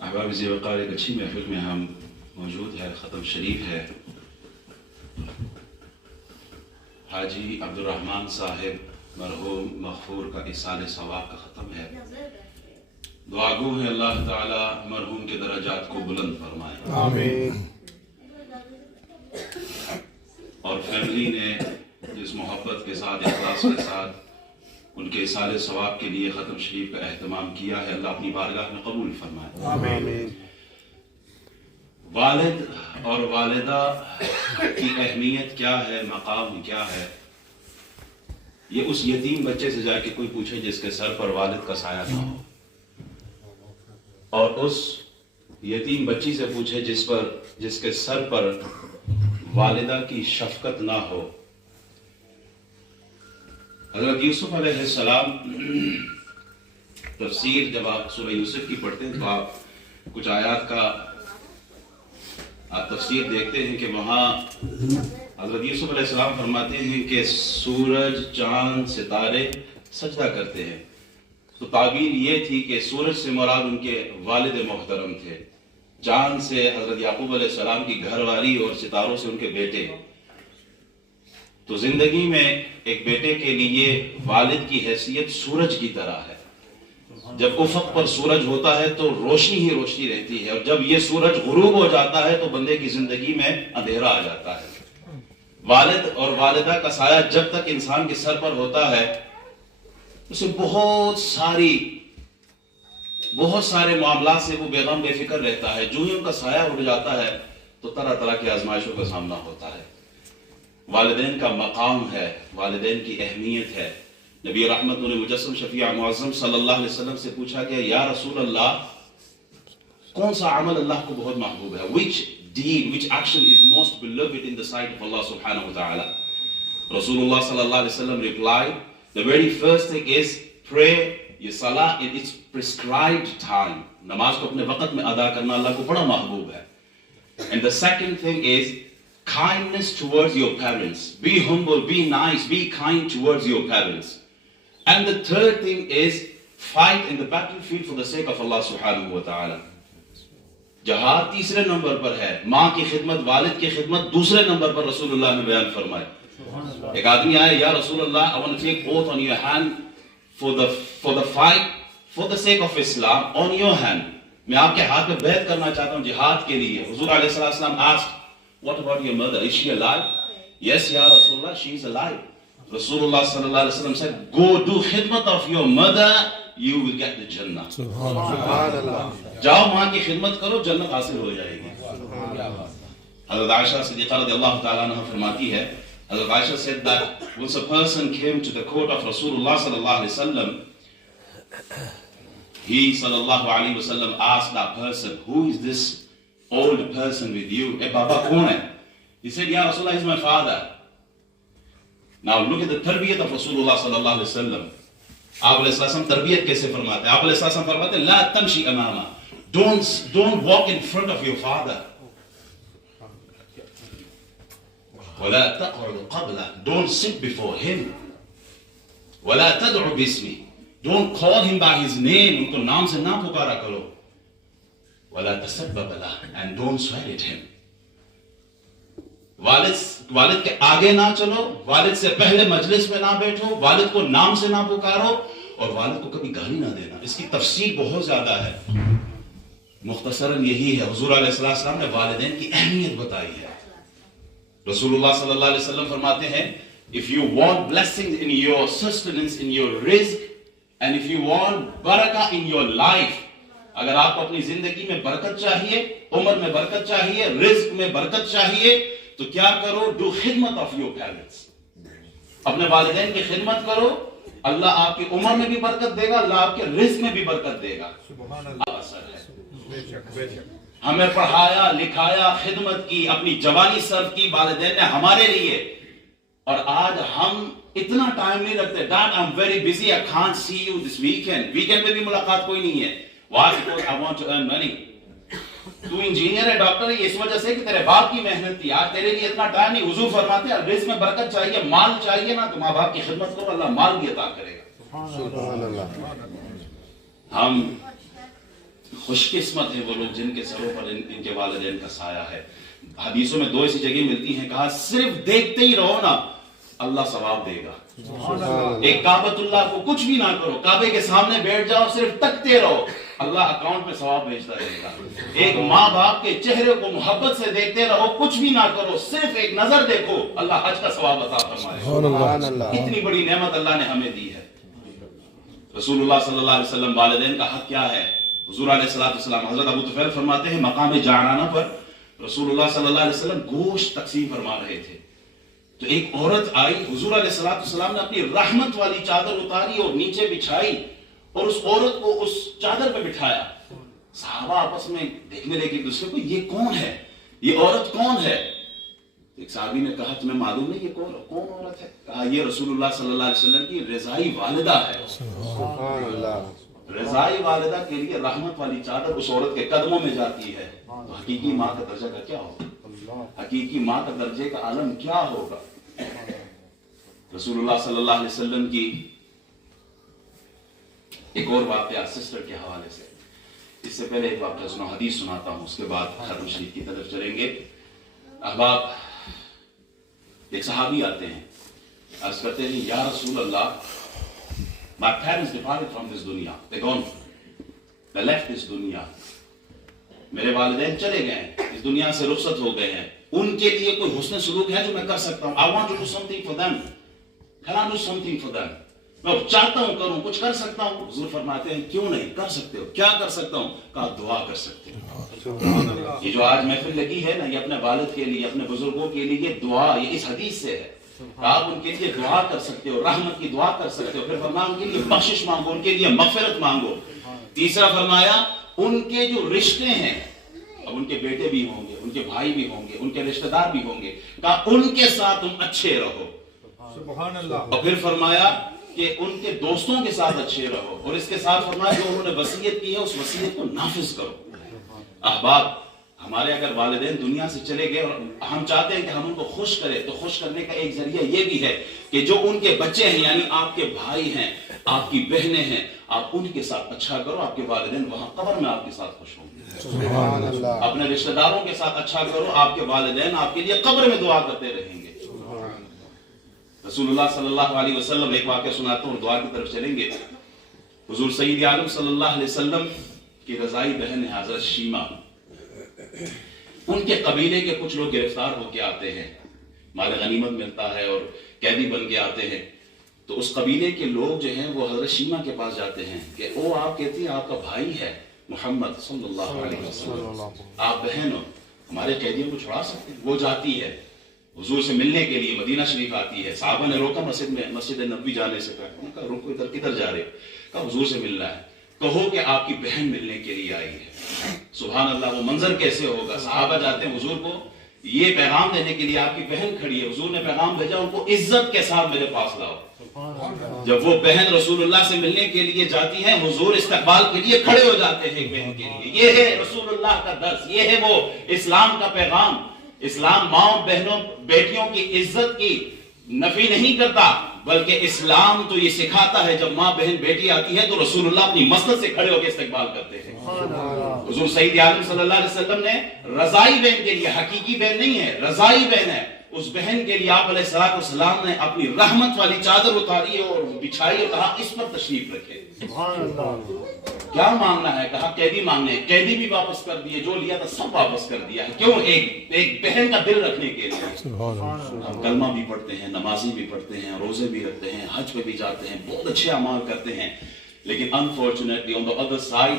احباب ذی وقار، ایک اچھی محفل میں ہم موجود ہے، ختم شریف ہے۔ حاجی عبدالرحمن صاحب مرحوم مغفور کا اصال ثواب کا ختم ہے۔ دعا گو ہے اللہ تعالی مرحوم کے درجات کو بلند فرمائے، آمین۔ اور فیملی نے جس محبت کے ساتھ، اخلاص کے ساتھ ان کے اصال ثواب کے لیے ختم شریف کا اہتمام کیا ہے، اللہ اپنی بارگاہ میں قبول فرمائے، آمین۔ والد اور والدہ کی اہمیت کیا ہے، مقام کیا ہے، یہ اس یتیم بچے سے جا کے کوئی پوچھے جس کے سر پر والد کا سایہ نہ ہو، اور اس یتیم بچی سے پوچھے جس کے سر پر والدہ کی شفقت نہ ہو۔ حضرت یوسف علیہ السلام، تفسیر جب آپ سورہ یوسف کی پڑھتے ہیں تو آپ کچھ آیات کا آپ تفسیر دیکھتے ہیں کہ وہاں حضرت یوسف علیہ السلام فرماتے ہیں کہ سورج، چاند، ستارے سجدہ کرتے ہیں۔ تو تعبیر یہ تھی کہ سورج سے مراد ان کے والد محترم تھے، چاند سے حضرت یعقوب علیہ السلام کی گھر والی، اور ستاروں سے ان کے بیٹے۔ تو زندگی میں ایک بیٹے کے لیے والد کی حیثیت سورج کی طرح ہے۔ جب افق پر سورج ہوتا ہے تو روشنی ہی روشنی رہتی ہے، اور جب یہ سورج غروب ہو جاتا ہے تو بندے کی زندگی میں اندھیرا آ جاتا ہے۔ والد اور والدہ کا سایہ جب تک انسان کے سر پر ہوتا ہے اسے بہت سارے معاملات سے وہ بے غم بے فکر رہتا ہے۔ جو ہی ان کا سایہ اٹھ جاتا ہے تو طرح طرح کی آزمائشوں کا سامنا ہوتا ہے۔ والدین کا مقام ہے، والدین کی اہمیت ہے۔ نبی رحمت نور مجسم شفیع معظم صلی اللہ علیہ وسلم سے پوچھا کہ یا رسول اللہ، کون سا عمل اللہ کو بہت محبوب ہے؟ which action is most beloved in the sight of Allah subhanahu wa ta'ala? Rasulullah sallallahu alaihi wasallam replied, the very first thing is pray your salah in its prescribed time. نماز کو اپنے وقت میں ادا کرنا اللہ کو بڑا محبوب ہے۔ And the second thing is kindness towards your parents. Be humble, be nice, be kind towards your parents. And the third thing is fight in the battlefield for the sake of Allah subhanahu wa ta'ala. جہاد تیسرے number پر ہے، ماں کی خدمت، والد کی خدمت دوسرے نمبر پر رسول اللہ نے بیان فرمائے۔ ایک آدمی آئے، یا رسول اللہ I want to take oath on your hand for the fight for the sake of Islam on your hand. میں آپ کے ہاتھ میں بیعت کرنا چاہتا ہوں جہاد کے لیے۔ حضور علیہ السلام asked, what about your mother? Is she alive? Yes, ya Rasulullah, she is alive. Rasulullah sallallahu alaihi wasallam said, go do khidmat of your mother, you will get the Jannah. Subhanallah. جاؤ ماں کی خدمت کرو، جنت حاصل ہو جائے گی۔ حضرت عائشہ صدیقہ رضی اللہ تعالیٰ عنہ فرماتی ہے، حضرت عائشہ said that once a person came to the court of Rasulullah sallallahu alaihi wasallam, he sallallahu alaihi wasallam asked that person, who is this old person with you? Eh baba kaun hai? He said, ya Rasulullah, he is my father. Now look at the tarbiyat of Rasulullah sallallahu alaihi wasallam. آپ علیہ السلام تربیت کیسے فرماتے ہیں؟ آپ علیہ السلام فرماتے ہیں لا تمشی اماما، don't walk in front of your father. ولا تقعد قبله، don't sit before him. ولا تدعو باسمه، don't call him by his name، ان کو نام سے نہ پکارا کرو. ولا تسبب له، and don't swear at him. والد کے آگے نہ چلو، والد سے پہلے مجلس میں نہ بیٹھو، والد کو نام سے نہ پکارو، اور والد کو کبھی گالی نہ دینا۔ اس کی تفصیل بہت زیادہ ہے، مختصراً یہی ہے۔ حضور علیہ السلام نے والدین کی اہمیت بتائی ہے۔ رسول اللہ صلی اللہ علیہ وسلم فرماتے ہیں if you want blessings in your sustenance, in your rizq, and if you want barakah in your life، اگر آپ کو اپنی زندگی میں برکت چاہیے، عمر میں برکت چاہیے، رزق میں برکت چاہیے، تو کیا کرو؟ ڈو خدمت آف یور پیرنٹس، اپنے والدین کی خدمت کرو، اللہ آپ کی عمر میں بھی برکت دے گا، اللہ آپ کے رزق میں بھی برکت دے گا۔ ہمیں پڑھایا، لکھایا، خدمت کی، اپنی جوانی صرف کی والدین نے ہمارے لیے، اور آج ہم اتنا ٹائم نہیں رکھتے۔ Dad I am very busy, I can't see you this weekend, weekend میں بھی ملاقات کوئی نہیں ہے۔ Why? Because I want to earn money. تو انجینئر ہے، ڈاکٹر ہے، اس وجہ سے کہ تیرے باپ کی محنت تھی، آج تیرے لیے اتنا ٹائم نہیں۔ حضور فرماتے ہیں رزق میں برکت چاہیے، مال چاہیے نا، تو ماں باپ کی خدمت کرو، اللہ مال بھی عطا کرے گا۔ سبحان اللہ۔ ہم خوش قسمت ہیں وہ لوگ جن کے سروں پر ان کے والدین کا سایہ ہے. حدیثوں میں 2 ایسی جگہ ملتی ہیں, کہا صرف دیکھتے ہی رہو نا, اللہ ثواب دے گا. ایک کعبۃ اللہ کو کچھ بھی نہ کرو, کعبے کے سامنے بیٹھ جاؤ, صرف تکتے رہو, اللہ اکاؤنٹ میں ثواب بھیجتا رہے گا. ایک ماں باپ کے چہرے کو محبت سے دیکھتے رہو, کچھ بھی نہ کرو, صرف ایک نظر دیکھو, اللہ حج کا ثواب عطا فرمائے. اتنی بڑی نعمت اللہ نے ہمیں دی ہے. رسول اللہ صلی اللہ علیہ وسلم, والدین کا حق کیا ہے؟ حضور علیہ السلام, حضرت ابو طفیل فرماتے ہیں مقام جعرانہ پر رسول اللہ صلی اللہ علیہ وسلم گوشت تقسیم فرما رہے تھے, تو ایک عورت آئی, حضور علیہ السلام نے اپنی رحمت والی چادر اتاری اور نیچے بچھائی اور اس عورت کو اس چادر پہ بٹھایا. صحابہ آپس میں دیکھنے لگے ایک دوسرے کو, یہ کون ہے, یہ عورت کون ہے؟ ایک صحابی نے کہا تمہیں معلوم ہے یہ کون عورت ہے؟ کہا یہ رسول اللہ صلی اللہ علیہ وسلم کی رضائی والدہ ہے. سبحان اللہ. رضائی والدہ کے لیے رحمت والی چادر اس عورت کے قدموں میں جاتی ہے, تو حقیقی ماں کا درجہ کا کیا ہوگا, حقیقی ماں کا درجے کا عالم کیا ہوگا. رسول اللہ صلی اللہ علیہ وسلم کی ایک اور واقعہ سسٹر کے حوالے سے, اس سے پہلے ایک واقعہ سنا, حدیث سناتا ہوں, اس کے بعد ختم شریف کی طرف چلیں گے. احباب, ایک صحابی آتے ہیں, عرض کرتے ہیں یا رسول اللہ, my parents departed from this dunya, they gone, they left this dunya, میرے والدین چلے گئے ہیں, اس دنیا سے رخصت ہو گئے ہیں, ان کے لیے کوئی حسن سلوک ہے جو میں کر سکتا ہوں؟ I want to do something for them, can I do something for them, میں چاہتا ہوں کروں, کچھ کر سکتا ہوں؟ حضور فرماتے ہیں کیوں نہیں, کر سکتے ہو. کیا کر سکتا ہوں؟ کہا دعا کر سکتے ہو. یہ جو آج محفل لگی ہے نا, یہ اپنے والد کے لیے, اپنے بزرگوں کے لیے یہ دعا, یہ اس حدیث سے ہے. آپ ان کے لیے دعا کر سکتے ہو, رحمت کی دعا کر سکتے ہو. پھر فرمایا ان کے لیے بخشش مانگو, ان کے لیے مغفرت مانگو. تیسرا فرمایا ان کے جو رشتے ہیں, اب ان کے بیٹے بھی ہوں گے, ان کے بھائی بھی ہوں گے, ان کے رشتہ دار بھی ہوں گے, کہا ان کے ساتھ تم اچھے رہو. سبحان اللہ. اور پھر فرمایا کہ ان کے دوستوں کے ساتھ اچھے رہو, اور اس کے ساتھ فرمایا جو انہوں نے وصیت کی ہے اس وصیت کو نافذ کرو. احباب, ہمارے اگر والدین دنیا سے چلے گئے اور ہم چاہتے ہیں کہ ہم ان کو خوش کریں, تو خوش کرنے کا ایک ذریعہ یہ بھی ہے کہ جو ان کے بچے ہیں, یعنی آپ کے بھائی ہیں, آپ کی بہنیں ہیں, آپ ان کے ساتھ اچھا کرو, آپ کے والدین وہاں قبر میں آپ کے ساتھ خوش ہوں گے. سبحان اللہ. اپنے رشتہ داروں کے ساتھ اچھا کرو, آپ کے والدین آپ کے لیے قبر میں دعا کرتے رہیں گے. رسول اللہ صلی اللہ علیہ وسلم, ایک واقعہ سناتا ہوں اور دعا کی طرف چلیں گے. حضور سید عالم صلی اللہ علیہ وسلم کی رضائی بہن ہے حضرت شیمہ, ان کے قبیلے کے کچھ لوگ گرفتار ہو کے آتے ہیں, مال غنیمت ملتا ہے اور قیدی بن کے آتے ہیں. تو اس قبیلے کے لوگ جو ہیں وہ حضرت شیمہ کے پاس جاتے ہیں کہ او آپ کہتی ہیں آپ کا بھائی ہے محمد صلی اللہ علیہ وسلم, آپ بہن ہو, ہمارے قیدیوں کو چھڑا سکتے ہیں. وہ جاتی ہے حضور سے ملنے کے لیے, مدینہ شریف آتی ہے. صحابہ نے روکا مسجد نبوی جانے سے, کہا رکو, ادھر کدھر جا رہے؟ کہا حضور سے ملنا ہے. کہو کہ آپ کی بہن ملنے کے لیے آئی ہے. سبحان اللہ, وہ منظر کیسے ہوگا. صحابہ جاتے ہیں حضور کو یہ پیغام دینے کے لیے, آپ کی بہن کھڑی ہے, حضور نے پیغام بھیجا ان کو عزت کے ساتھ میرے پاس لاؤ. جب وہ بہن رسول اللہ سے ملنے کے لیے جاتی ہیں, حضور استقبال کے لیے کھڑے ہو جاتے ہیں ایک بہن کے لیے. یہ ہے رسول اللہ کا درس, یہ ہے وہ اسلام کا پیغام. اسلام ماؤں بہنوں بیٹیوں کی عزت کی نفی نہیں کرتا, بلکہ اسلام تو یہ سکھاتا ہے جب ماں بہن بیٹی آتی ہے تو رسول اللہ اپنی مسجد سے کھڑے ہو کے استقبال کرتے ہیں. حضور سید عالم صلی اللہ علیہ وسلم نے رضائی بہن کے لیے, حقیقی بہن نہیں ہے, رضائی بہن ہے, اس بہن کے لیے آپ علیہ السلام نے اپنی رحمت والی چادر اتاری اور بچھائی اور کہا اس پر تشریف رکھے. کیا مانگنا ہے؟ کہا قیدی مانگنے. قیدی بھی واپس کر دیے, جو لیا تھا سب واپس کر دیا ہے. کیوں؟ ایک بہن کا دل رکھنے کے لیے. ہم کلمہ بھی پڑھتے ہیں, نمازی بھی پڑھتے ہیں, روزے بھی رکھتے ہیں, حج پہ بھی جاتے ہیں, بہت اچھے اعمال کرتے ہیں, لیکن unfortunately on the other side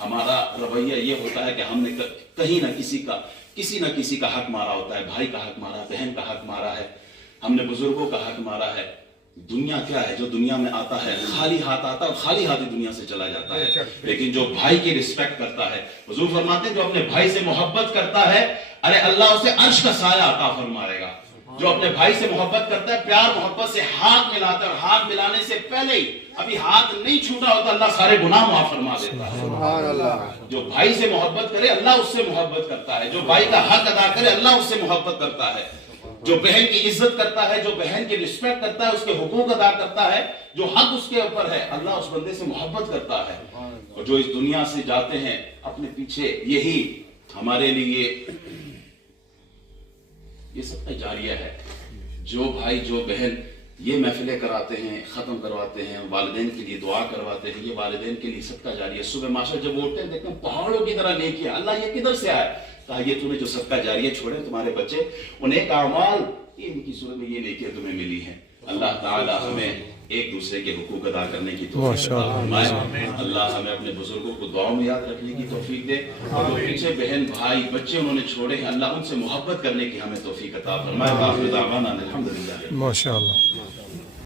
ہمارا رویہ یہ ہوتا ہے کہ ہم نے کہیں نہ کسی کا حق مارا ہوتا ہے. بھائی کا حق مارا, بہن کا حق مارا ہے, ہم نے بزرگوں کا حق مارا ہے. دنیا کیا ہے؟ جو دنیا میں آتا ہے خالی ہاتھ آتا ہے اور خالی ہاتھ دنیا سے چلا جاتا ہے. لیکن جو بھائی کی رسپیکٹ کرتا ہے, حضور فرماتے ہیں جو اپنے بھائی سے محبت کرتا ہے, ارے اللہ اسے عرش کا سایہ عطا فرمائے گا. جو اپنے بھائی سے محبت کرتا ہے, پیار محبت سے ہاتھ ملاتا ہے, اور ہاتھ ملانے سے پہلے ہی ابھی ہاتھ نہیں چھوٹا ہوتا, اللہ سارے گناہ معاف فرما دیتا ہے. سبحان اللہ. جو بھائی سے محبت کرے اللہ اس سے محبت کرتا ہے. جو بھائی کا حق ادا کرے اللہ اس سے محبت کرتا ہے. جو بہن کی عزت کرتا ہے، جو بہن کی رسپیکٹ کرتا ہے، اس کے حقوق ادا کرتا ہے، جو حق اس کے اوپر ہے، اللہ اس بندے سے محبت کرتا ہے. اور جو اس دنیا سے جاتے ہیں اپنے پیچھے یہی ہمارے لیے یہ صدقہ جاریہ ہے. جو بھائی جو بہن یہ محفلیں کراتے ہیں، ختم کرواتے ہیں، والدین کے لیے دعا کرواتے ہیں، یہ والدین کے لیے صدقہ جاریہ. صبح ماشاء جب اٹھتے ہیں دیکھتے ہیں پہاڑوں کی طرح نیکی ہے. اللہ یہ کدھر سے آئے؟ کہا یہ تمہیں جو صدقہ جاریہ چھوڑے تمہارے بچے، ان ایک اعمال ان کی صورت میں یہ نیکیاں تمہیں ملی ہیں. اللہ تعالی ہمیں ایک دوسرے کے حقوق ادا کرنے کی توفیق عطا فرمائے. اللہ ہمیں اپنے بزرگوں کو دعاؤں میں یاد رکھنے کی توفیق دے. جو پیچھے بہن بھائی بچے انہوں نے چھوڑے ہیں، اللہ ان سے محبت کرنے کی ہمیں توفیق عطا فرمائے. آخر دعوانا الحمدللہ. ماشاء اللہ.